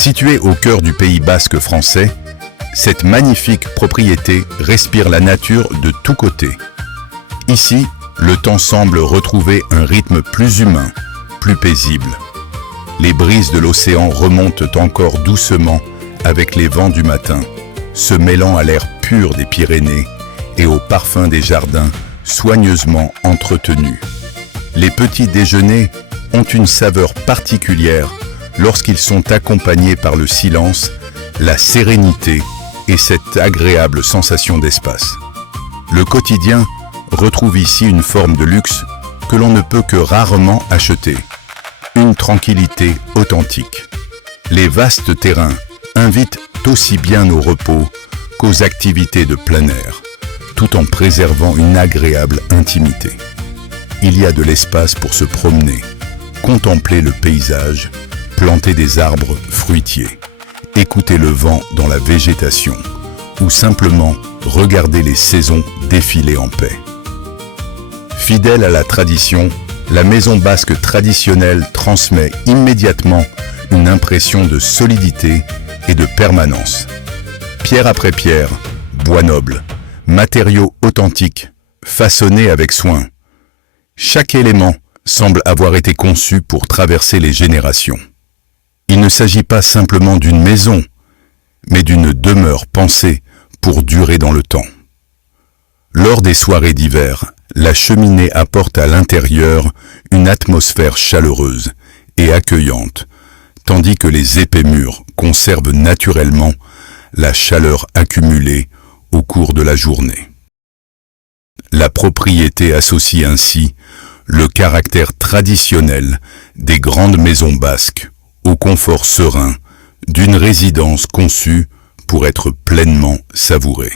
Située au cœur du Pays basque français, cette magnifique propriété respire la nature de tous côtés. Ici, le temps semble retrouver un rythme plus humain, plus paisible. Les brises de l'océan remontent encore doucement avec les vents du matin, se mêlant à l'air pur des Pyrénées et au parfum des jardins soigneusement entretenus. Les petits déjeuners ont une saveur particulière lorsqu'ils sont accompagnés par le silence, la sérénité et cette agréable sensation d'espace. Le quotidien retrouve ici une forme de luxe que l'on ne peut que rarement acheter. Une tranquillité authentique. Les vastes terrains invitent aussi bien au repos qu'aux activités de plein air, tout en préservant une agréable intimité. Il y a de l'espace pour se promener, contempler le paysage, planter des arbres fruitiers, écouter le vent dans la végétation ou simplement regarder les saisons défiler en paix. Fidèle à la tradition, la maison basque traditionnelle transmet immédiatement une impression de solidité et de permanence. Pierre après pierre, bois noble, matériaux authentiques, façonnés avec soin. Chaque élément semble avoir été conçu pour traverser les générations. Il ne s'agit pas simplement d'une maison, mais d'une demeure pensée pour durer dans le temps. Lors des soirées d'hiver, la cheminée apporte à l'intérieur une atmosphère chaleureuse et accueillante, tandis que les épais murs conservent naturellement la chaleur accumulée au cours de la journée. La propriété associe ainsi le caractère traditionnel des grandes maisons basques au confort serein d'une résidence conçue pour être pleinement savourée.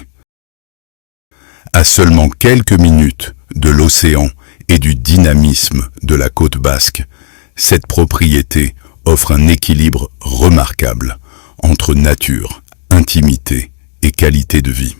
À seulement quelques minutes de l'océan et du dynamisme de la côte basque, cette propriété offre un équilibre remarquable entre nature, intimité et qualité de vie.